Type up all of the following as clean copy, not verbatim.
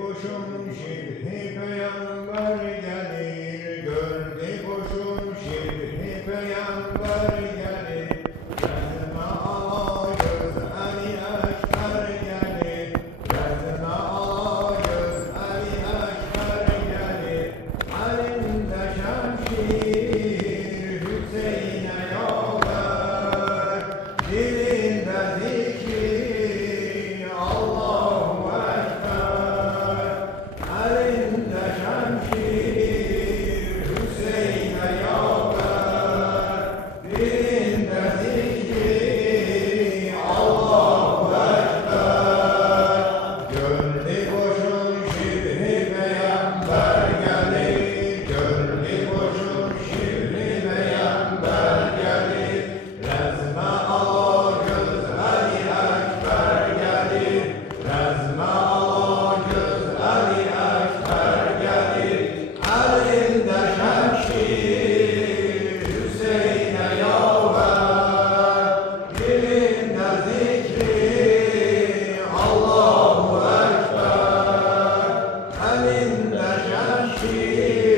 koşun şirhi peygamber gelir, gördü koşun şirhi peygamber gelir. Yazma ağacız Ali Ekber gelir, yazma ağacız Ali Ekber gelir. Elinde şemşir Hüseyin'e yollar, dilinde zikri Allahu Ekber. Elinde şemşir Hüseyin'e yollar, dilinde zikri Allahu Ekber. Gördü koşun şirhi peygamber gelir, gördü koşun şirhi peygamber gelir. Rezme alacağız Ali Ekber gelir, rezme alacağız Ali Ekber gelir. Elinde şemşir Hüseyin'e yollar, dilinde zikri Allahu Ekber. Elinde şemşir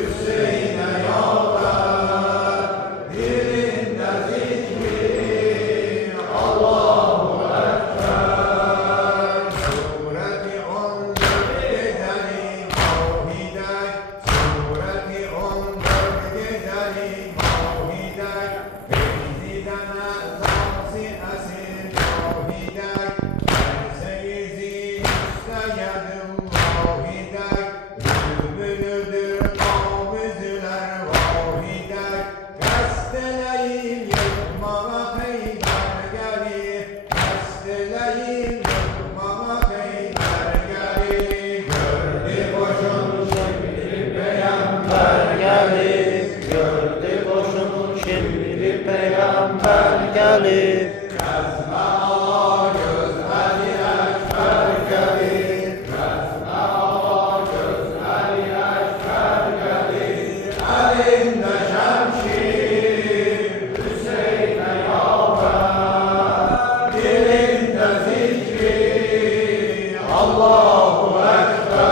Hüseyin'e yollar, dilinde zikri Allahu Ekber. Sureti 14 geceli mavhide, sureti 14 geceli mavhide. Feyziden esası esir mavhide, Erseyizi isteyedim mavhide. Zülbülüdür kavmüzüler vahide, Kesteleyim yıkmama peyder gelir, Kesteleyim yıkmama peyder gelir. Gördü koşun şirhi peygamber gelir, Gördü koşun şimdi peygamber gelir. yazma alacağız Ali Ekber gelir, yazma alacağız Ali Ekber gelir. Elinde şemşir Hüseyin'e yollar, dilinde zikri Allahu Ekber.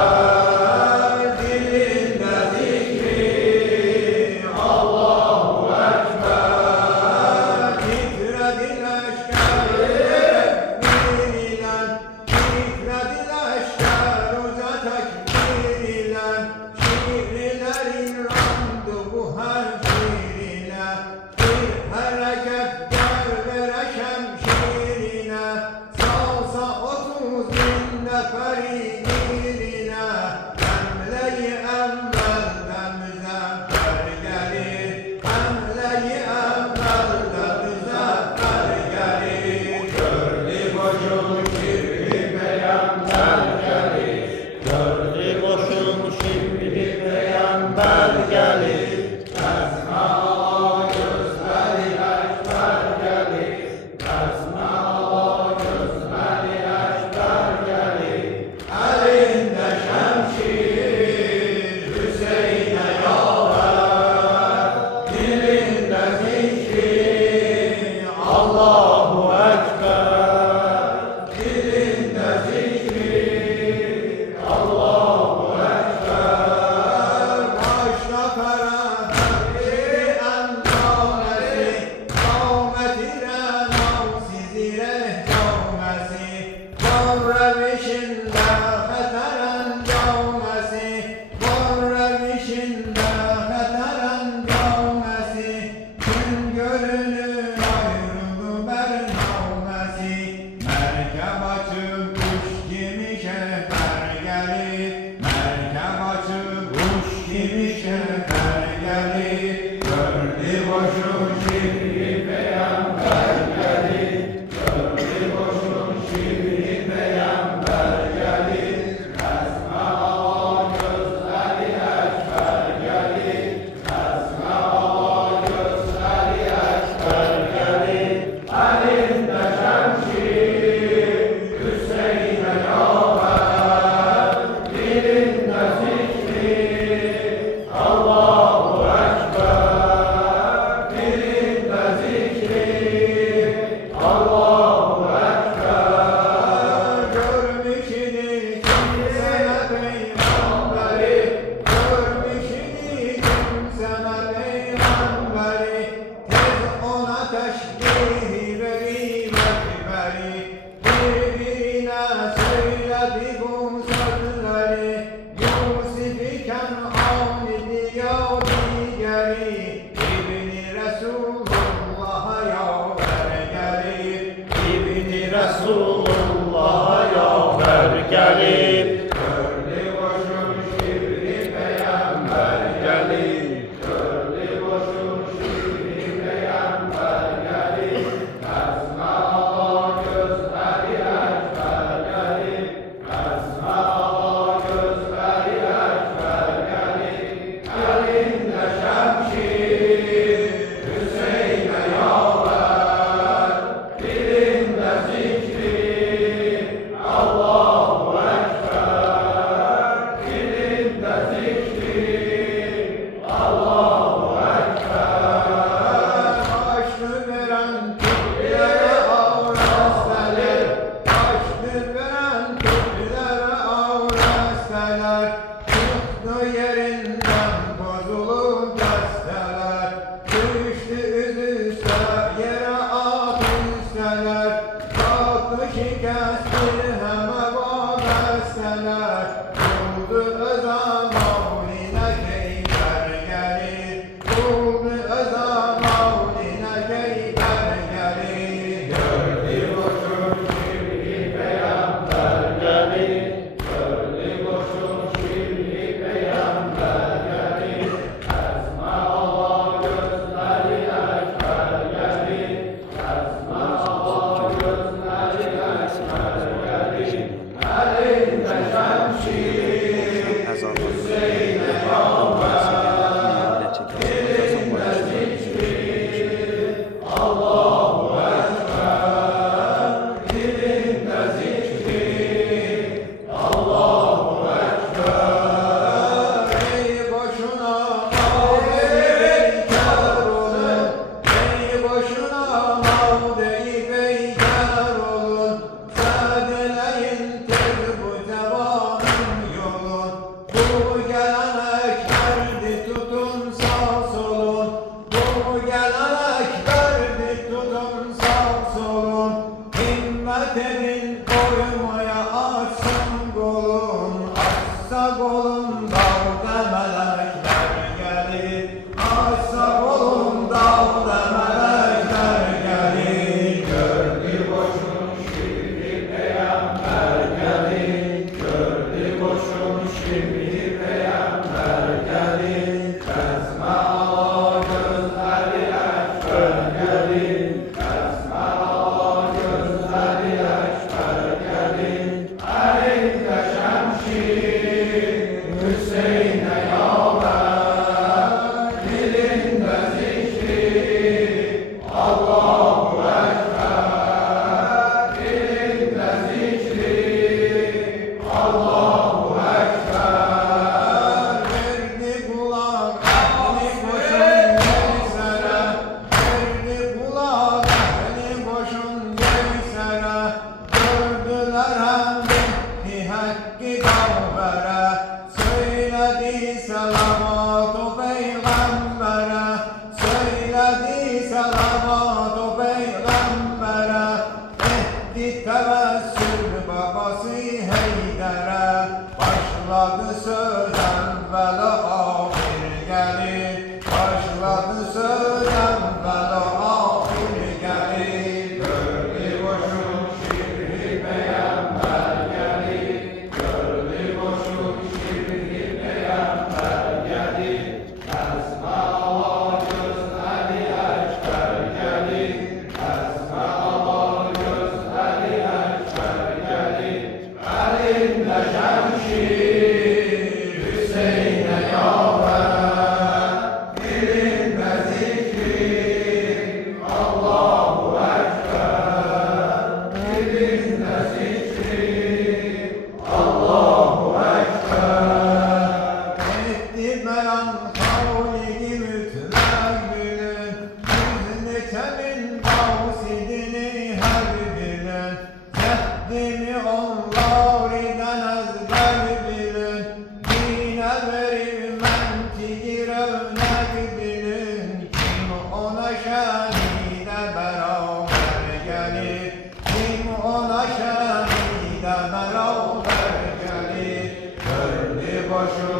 Dilinde zikri Allahu Ekber. Titrediler gelip Körlü boşun şibri peygamber gelip Körlü boşun şibri peygamber gelip Esma gözleri ekber gelip Esma gözleri ekber gelip Elinde şemşir Hüseyin'e yâver Dilinde zikri Allahu Ekber Dilinde zikri Allahu Ekber Başlı veren Türklere avrasteler Başlı veren Türklere avrasteler Çıktı yerinden bozulup desteler Düştü üzüste yere atılseler Kalktı şikesti heme babesteler Buldu özem avline keyfer gelir Buldu özem avline keyfer gelir Gördü boşun şibri peygamber gelir Gördü boşun şibri peygamber gelir Esma Allah gözleri ekber gelir Esma Allah gözleri ekber gelir Elinde şemşir Hüseyin'e yâver Dilinde zikri Allahu Ekber Dilinde zikri Allahu Ekber Ey boşuna mağdeyi bekar olun Ey boşuna mağdeyi bekar olun Sadeleyin tez bu tevanın yolun Bu geleneklerdi tutun sağ solun Bu geleneklerdi tutun sağ solun Himmet edin koymaya açsın kolun Açsa kolun dağda melekler gelir Açsa kolun dağda melekler gelir Gördü boşun şibri peygamber gelir Gördü boşun şibri peygamber gelir Esma Allah gözleri ekber gelir Esma Allah gözleri ekber gelir Elinde şemşir Hüseyin'e yâver Dilinde zikri Allahu Ekber Dilinde zikri Allahu Ekber Verdi kulak ahli boşun geysere Verdi kulak ahli boşun geysere Gördüler hem bitti hakkı davvere Söyledi selamat-ı peygambere Söyledi selamat-ı peygambere Etti tevessül babası Heyder'e Başladı söz evvela ahir gelir Başladı söz evvela ahir gelir Gördü boşun şibri peygamber gelir Gördü boşun şibri peygamber gelir Esma Allah gözleri ekber gelir Esma Allah gözleri ekber gelir Elinde şemşir Hüseyin'e yâver Dilinde zikri Allahu Ekber Dilinde zikri Allahu Ekber Etti beyan kavli mütlak bilin Yüzünü temin gavsidini her bilin Ceddini onlar iden ezber bilin Dine verilmen tigir örnek bilin Kim ona şehide beraber gelir Kim ona şehide beraber gelir Gördü boşun